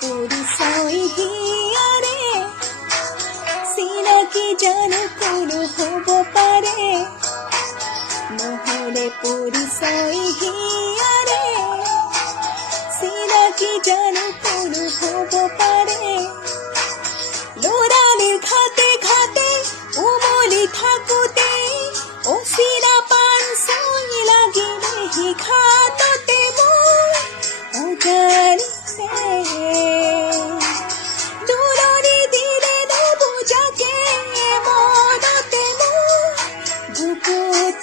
পুৰি সই হিয়াৰে চিনাকি জানো কোনো হ'ব পাৰে নহ'লে পৰিচয় হিয়াৰে চিনাকি জানো কোনো হ'ব পাৰে ল'ৰালিৰ ঘাটে ঘাটে উমলি থাকোঁতে অচিনা পান ছই লাগিলে সি ঘাটতে মোৰ অজানিছে দূৰণি দিলে নুবুজাকে মনতে মোৰ বুকুত